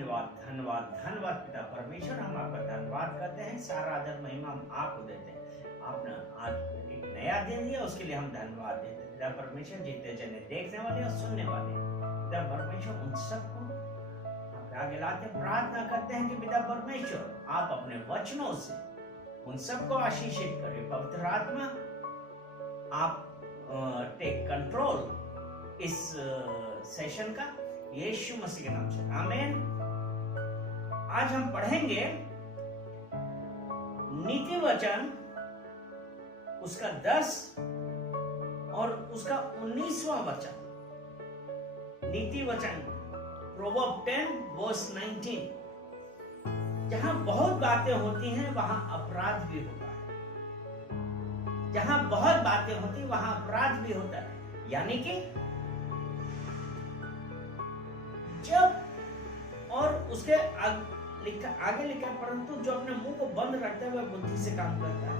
धन्यवाद धन्यवाद धन्यवाद पिता परमेश्वर, हम आपका धन्यवाद करते हैं, सारा आदर महिमा हम आपको देते हैं। आपने आज एक नया दिन दिया, उसके लिए हम धन्यवाद देते हैं। पिता परमेश्वर, जितने जने देखने वाले और सुनने वाले, पिता परमेश्वर उन सबको आपके आगे लाते प्रार्थना करते हैं कि पिता परमेश्वर आप अपने वचनों से उन सबको आशीषित करें। पवित्र आत्मा आप टेक कंट्रोल इस सेशन का, यीशु मसीह के नाम से, आमीन। आज हम पढ़ेंगे नीति वचन उसका 10 और उसका 19वां वचन। नीति वचन प्रोवर्ब 10 वर्स 19। जहां बहुत बातें होती हैं वहां अपराध भी होता है। जहां बहुत बातें होती वहां अपराध भी होता है। यानी कि जब और उसके आगे लिखा, परंतु जो अपने मुंह को बंद रखता है वह बुद्धि से काम करता है।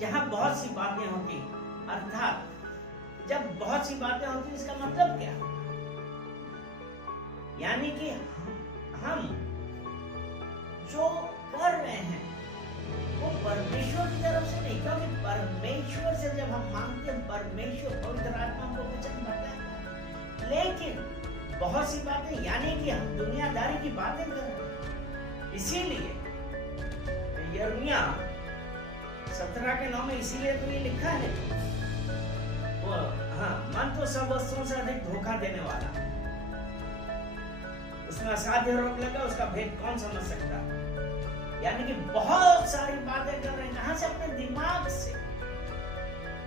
जहां बहुत सी बातें होती, अर्थात जब बहुत सी बातें होती, इसका मतलब क्या? यानी कि हम जो कर रहे हैं वो परमेश्वर की तरफ से नहीं, क्योंकि परमेश्वर से जब हम मांगते हैं, परमेश्वर पवित्र आत्मा को वचन बताता है। लेकिन बहुत सी बातें, यानी कि हम दुनियादारी की बातें कर रहे हैं। इसीलिए यिर्मयाह 17 के 9 में इसीलिए तो ये लिखा है, वो मन तो सब वस्तुओं से अधिक धोखा देने वाला, उसमें असाध्य रोग लगा, उसका भेद कौन समझ सकता। यानी कि बहुत सारी बातें कर रहे हैं, कहां से? अपने दिमाग से।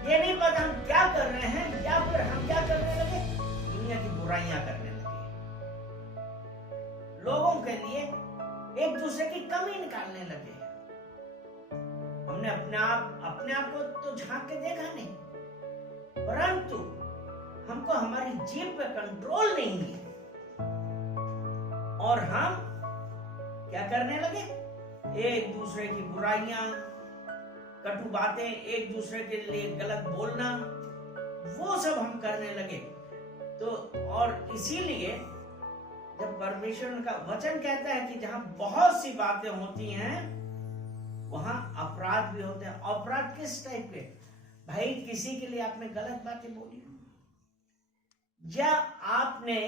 ये नहीं पता हम क्या कर रहे हैं, या फिर हम क्या करने लगे, दुनिया की बुराइयां करने लगे, लोगों के लिए एक दूसरे की कमी निकालने लगे। हमने अपने आप को तो झांक के देखा नहीं, परंतु हमको हमारी जीभ पे कंट्रोल नहीं है और हम क्या करने लगे? एक दूसरे की बुराइयां, कटु बातें, एक दूसरे के लिए गलत बोलना, वो सब हम करने लगे। तो और इसीलिए जब परमेश्वर का वचन कहता है कि जहां बहुत सी बातें होती हैं वहां अपराध भी होते हैं। अपराध किस टाइप के? भाई, किसी के लिए आपने गलत बातें बोली, या आपने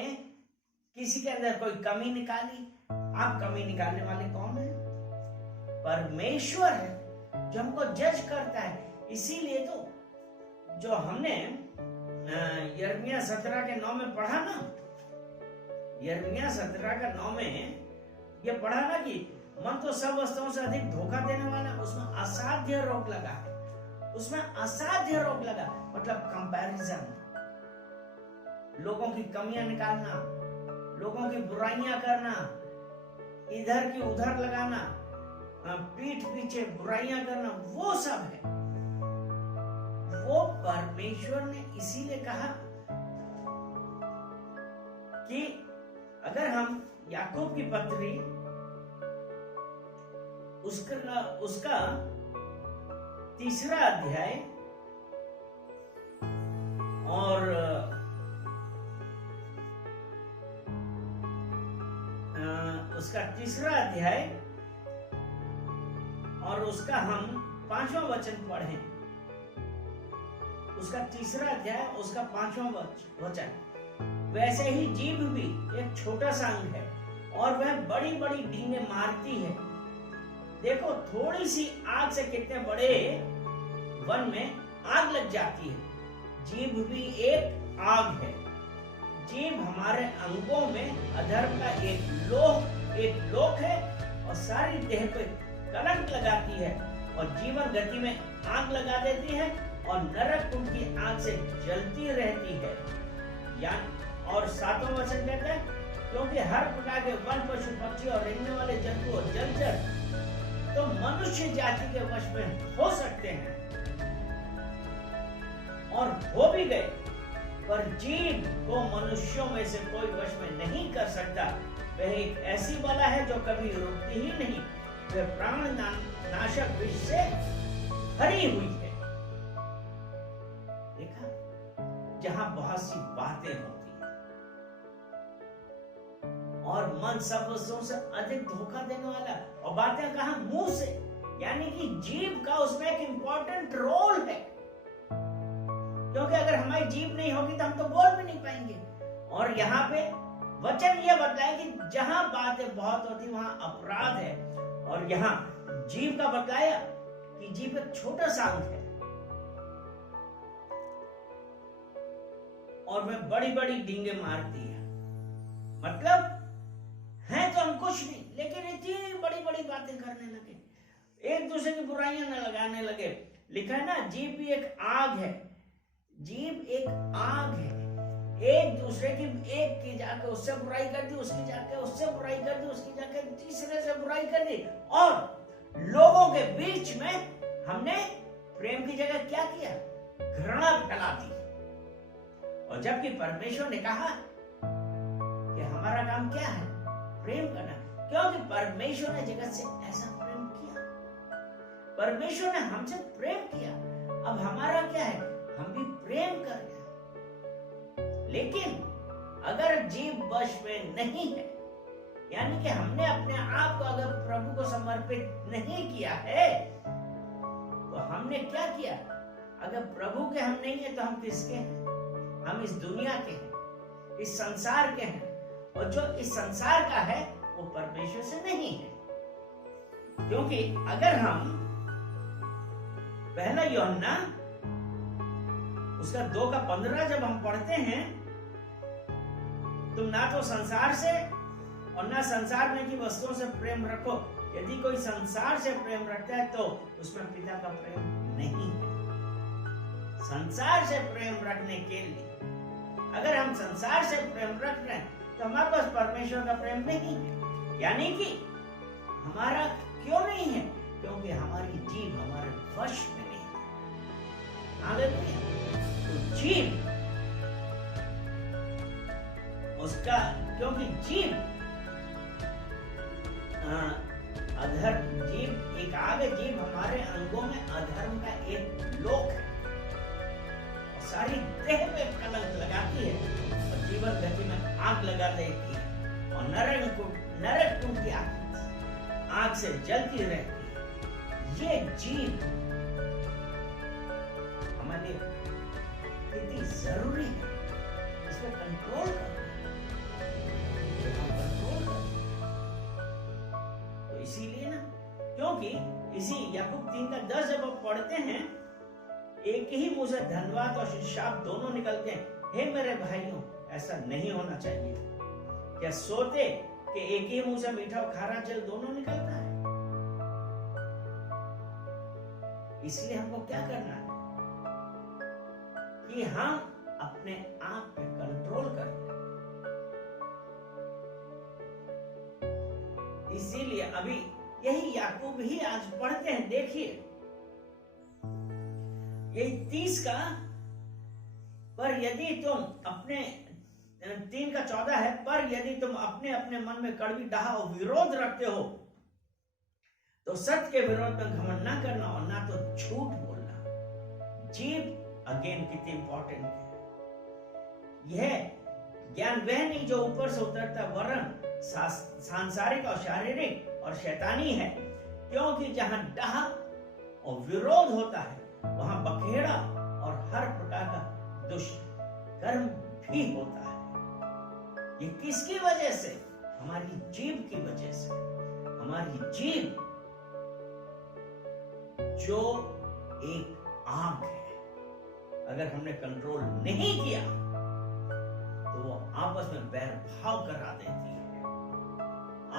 किसी के अंदर कोई कमी निकाली। आप कमी निकालने वाले कौन है? परमेश्वर है जो हमको जज करता है। इसीलिए तो जो हमने यिर्मयाह 17 के 9 में पढ़ा ना, यिर्मयाह 17 का 9 में ये पढ़ा ना कि मन तो सब वस्तुओं से अधिक धोखा देने वाला, उसमें असाध्य रोग लगा है। उसमें असाध्य रोग लगा मतलब कंपैरिजन, लोगों की कमियां निकालना, लोगों की बुराइयां करना, इधर की उधर लगाना, पीठ पीछे बुराइयां करना, वो सब है। वो परमेश्वर ने इसीलिए कहा कि अगर हम याकूब की पत्री उसका 3रा अध्याय और उसका 3रा अध्याय और उसका हम 5वां वचन पढ़ें, उसका 3रा अध्याय उसका 5वां वचन। वैसे ही जीभ भी एक छोटा सा अंग है और वह बड़ी बड़ी डींगे मारती है। देखो, थोड़ी सी आग से कितने बड़े वन में आग लग जाती है। जीभ भी एक आग है। जीभ हमारे अंगों में अधर्म का एक लोक है और सारी देह पे कलंक लगाती है और जीवन गति में आग लगा देती है और नरक उनकी आग से जलती रहती है। और 7वां वचन कहता है, क्योंकि हर प्रकार के वन, पशु, पक्षी और रेंगने वाले जंतु और जलचर तो मनुष्य जाति के वश में हो सकते हैं और हो भी गए, पर जीभ को मनुष्यों में से कोई वश में नहीं कर सकता। वह एक ऐसी बला है जो कभी रुकती ही नहीं, वह प्राण नाशक विष से भरी हुई है। देखा, जहां बहुत सी बातें होती हैं भगवान सब वस्तुओं से अधिक धोखा देने वाला। और बातें कहा मुंह से, यानी कि जीभ का उसमें एक इंपॉर्टेंट रोल है, क्योंकि अगर हमारी जीभ नहीं होगी तो हम तो बोल भी नहीं पाएंगे। और यहाँ पे वचन यह बतलाए कि जहां बातें बहुत होती वहां अपराध है, और यहाँ जीभ का बतलाया कि जीभ एक छोटा सा अंग है और वह बड़ी बड़ी डींगे मारती है। मतलब है तो हम कुछ नहीं, लेकिन इतनी बड़ी बड़ी बातें करने लगे, एक दूसरे की बुराइयां न लगाने लगे। लिखा है ना, जीभ भी एक आग है, जीभ एक आग है। एक दूसरे की, एक की जाके उससे बुराई कर दी, उसकी जाके उससे बुराई कर दी, उसकी जाके तीसरे से बुराई कर दी, और लोगों के बीच में हमने प्रेम की जगह क्या किया? घृणा फैला दी। और जबकि परमेश्वर ने कहा कि हमारा काम क्या है? प्रेम करना, क्योंकि परमेश्वर ने जगत से ऐसा प्रेम किया, परमेश्वर ने हमसे प्रेम किया। अब हमारा क्या है? हम भी प्रेम कर रहे हैं। लेकिन अगर जीभ वश में नहीं है, यानी कि हमने अपने आप को अगर प्रभु को समर्पित नहीं किया है, तो हमने क्या किया? अगर प्रभु के हम नहीं है तो हम किसके हैं? हम इस दुनिया के हैं, इस संसार के हैं, और जो इस संसार का है वो परमेश्वर से नहीं है। क्योंकि अगर हम पहला यूहन्ना उसका 2:15 जब हम पढ़ते हैं, तुम ना तो संसार से और ना संसार में की वस्तुओं से प्रेम रखो, यदि कोई संसार से प्रेम रखता है तो उसमें पिता का प्रेम नहीं है। संसार से प्रेम रखने के लिए, अगर हम संसार से प्रेम रख रहे हैं तो हमारे पास परमेश्वर का प्रेम नहीं है। यानी कि हमारा क्यों नहीं है? क्योंकि हमारी जीभ हमारे वश में नहीं है। हालेलुया। तो जीभ उसका, क्योंकि जीभ अधर्म, जीभ एक आग है, जीभ हमारे अंगों में अधर्म का एक लोक है, सारी देह पे कलंक लगाती है और जीवन गति में आग लगा देती है, और नरक कुंड की आग से जलती रहती है। ये जीभ हमारे कितनी जरूरी है, इसमें कंट्रोल करना, तो इसीलिए ना, क्योंकि इसी याकूब 3:10 जब आप पढ़ते हैं, एक ही मुंह से धन्यवाद और शाप दोनों निकलते हैं। हे मेरे भाइयों, ऐसा नहीं होना चाहिए। क्या सोते कि एक ही मुंह से मीठा और खारा जल दोनों निकलता है? इसलिए हमको क्या करना है कि हम अपने आप पे कंट्रोल करते हैं। इसीलिए अभी यही याकूब ही आज पढ़ते हैं, देखिए यही 30 का, पर यदि तुम अपने 3:14 है, पर यदि तुम अपने अपने मन में कड़वी डाह और विरोध रखते हो तो सत्य के विरोध में घमंड ना करना और ना तो झूठ बोलना। जीभ अगेन कितनी इंपॉर्टेंट है। यह ज्ञान वह नहीं जो ऊपर से उतरता, वरन सांसारिक और शारीरिक और शैतानी है, क्योंकि जहां डाह और विरोध होता है वहां बखेड़ा और हर प्रकार का दुष्कर्म भी होता है। ये किसकी वजह से? हमारी जीभ की वजह से। हमारी जीभ जो एक आग है, अगर हमने कंट्रोल नहीं किया तो वो आपस में बैर भाव करा देती है,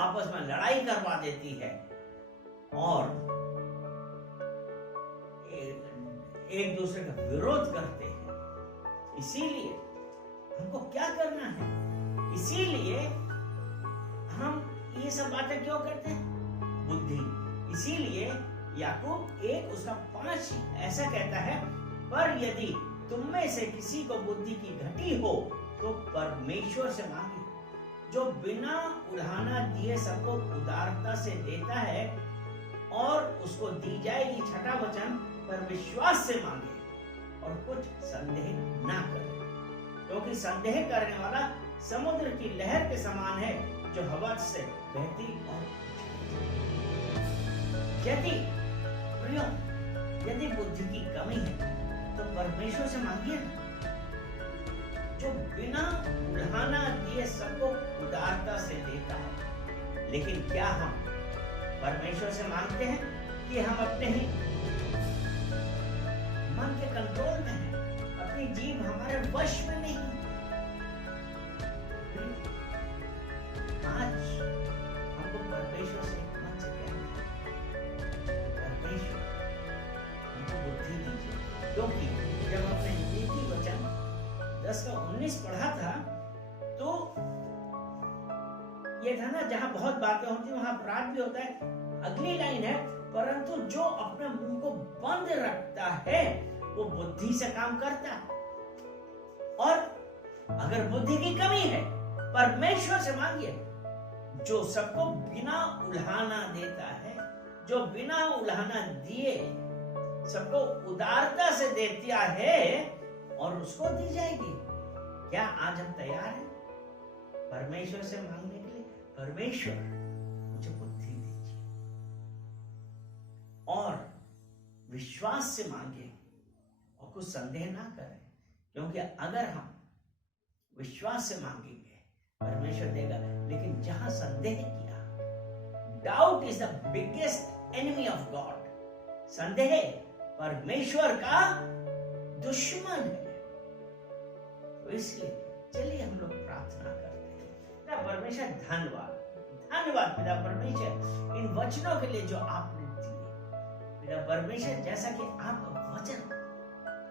आपस में लड़ाई करवा देती है, और एक दूसरे का विरोध करते हैं। इसीलिए हमको क्या करना है? इसीलिए हम ये सब बातें क्यों करते हैं? बुद्धि। इसीलिए याकूब 1 उसका 5 ऐसा कहता है, पर यदि तुम में से किसी को बुद्धि की घटी हो तो परमेश्वर से मांगे, जो बिना उधाना दिए सबको उदारता से देता है, और उसको दी जाएगी। 6वां वचन, पर विश्वास से मांगे और कुछ संदेह ना करे, क्योंकि संदेह करने वाला समुद्र की लहर के समान है जो हवा से बहती और यदि प्रियो यदि बुद्धि की कमी है तो परमेश्वर से मांगिए ना, जो बिना उल्हाना दिए सबको उदारता से देता है। लेकिन क्या हम परमेश्वर से मांगते हैं कि हम अपने ही मन के कंट्रोल में हैं, अपनी जीभ हमारे वश में नहीं। आज हमको परमेश्वर से एक मन से कहना है, परमेश्वर हमको बुद्धि दीजिए, क्योंकि जब हमने नीति वचन 10:19 पढ़ा था तो ये था ना, जहां बहुत बातें होती वहां अपराध भी होता है। अगली लाइन है, परंतु जो अपने मुंह को बंद रखता है वो बुद्धि से काम करता है। और अगर बुद्धि की कमी है परमेश्वर से मांगिए, जो सबको बिना उल्हाना देता है, जो बिना उल्हाना दिए सबको उदारता से देता है और उसको दी जाएगी। क्या आज हम तैयार हैं परमेश्वर से मांगने के लिए? परमेश्वर मुझे बुद्धि दीजिए, और विश्वास से मांगे और कुछ संदेह ना करें, क्योंकि अगर हम विश्वास से मांगेंगे परमेश्वर देगा। लेकिन जहां संदेह किया, doubt is the biggest enemy of God. संदेह परमेश्वर का दुश्मन है। तो इसलिए चलिए हम लोग प्रार्थना करते हैं। पिता परमेश्वर धन्यवाद, धन्यवाद पिता परमेश्वर इन वचनों के लिए जो आपने दिए। पिता परमेश्वर, जैसा कि आपका वचन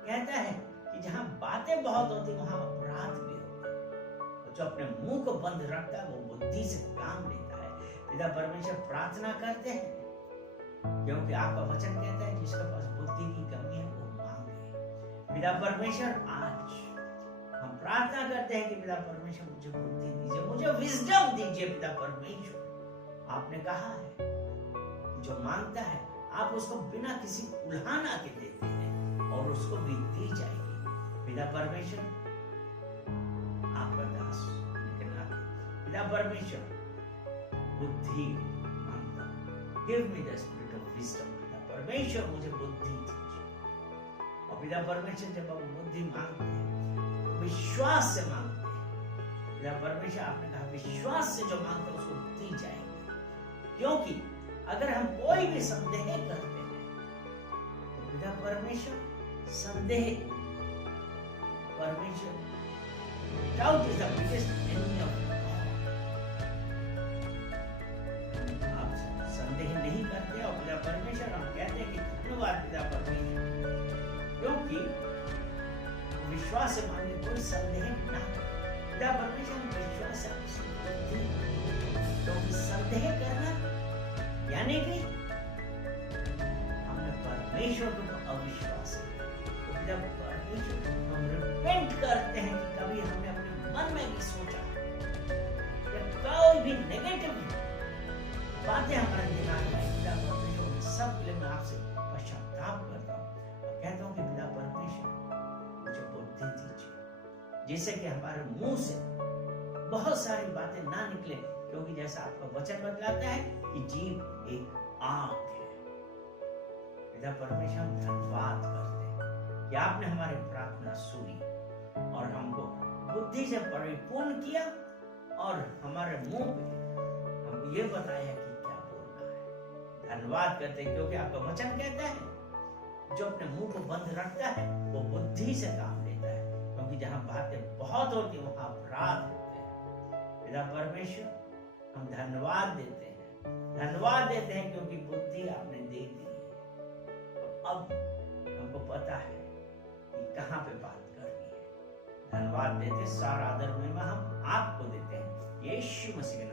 कहता है कि जहां बातें बहुत होती वहां अपराध भी होते हैं, और जो अपने मुंह को बंद रखता है वो बुद्धि से काम लेता है। पिता परमेश्वर प्रार्थना करते हैं, क्योंकि आपका वचन कहता है जिसके पास बुद्धि की कमी है वो मांगे। पिता परमेश्वर, आज हम प्रार्थना करते हैं कि पिता परमेश्वर मुझे बुद्धि दीजिए, मुझे विजडम दीजिए। पिता परमेश्वर, आपने कहा है जो मांगता है आप उसको बिना किसी उल्हाना के देते हैं और उसको भी दी जाएगी। पिता परमेश्वर, आपका दास पिता परमेश्वर बुद्धि मांगता, give me the spirit of wisdom. पिता परमेश्वर, मुझे बुद्धि दीजिए। और पिता परमेश्वर, जब आप बुद्धि मांगते हैं विश्वास से मांगते हैं। पिता परमेश्वर, आपने कहा विश्वास से जो मांगते हैं उसको दी जाएगी। क्योंकि अगर हम कोई भी संदेह करते हैं तो पिता परमेश्वर, संदेह परमेश्वर, doubt is the biggest enemy of God. आप संदेह नहीं करते और पिता परमेश्वर हम कहते हैं कि धन्यवाद पिता परमेश्वर, क्योंकि विश्वास से मांगे कोई संदेह ना। पिता परमेश्वर, हम विश्वास से क्योंकि संदेह करना यानी कि हमने परमेश्वर को अविश्वास किया। तो पिता परमेश्वर, हम रिपेंट करते हैं कि कभी हमने अपने मन में भी सोचा या कोई भी नेगेटिव बातें हमारे दिमाग में। पिता परमेश्वर, सब के लिए मैं आपसे पश्चाताप करता हूँ और कहता हूँ कि पिता परमेश्वर मुझे बुद्धि दीजिए, जिससे कि हमारे मुंह से बहुत सारी बातें ना निकले। क्योंकि जैसा आपका वचन बतलाता है कि जीभ एक आग है। पिता परमेश्वर, हम धन्यवाद करते हैं कि आपने हमारी प्रार्थना सुनी और हमको बुद्धि से परिपूर्ण किया और हमारे मुंह पे हम ये बताया कि क्या बोलना है। धन्यवाद करते हैं, क्योंकि आपका वचन कहता है जो अपने मुंह को बंद रखता है वो बुद्धि से काम लेता है। क्योंकि जहां बातें बहुत होती वहां अपराध होते हैं। पिता परमेश्वर, हम धन्यवाद देते हैं, धन्यवाद देते हैं, क्योंकि बुद्धि आपने दे दी है। अब हमको पता है कि कहां पे बात करनी है। धन्यवाद देते, सारा आदर में हम आपको देते हैं, यीशु मसीह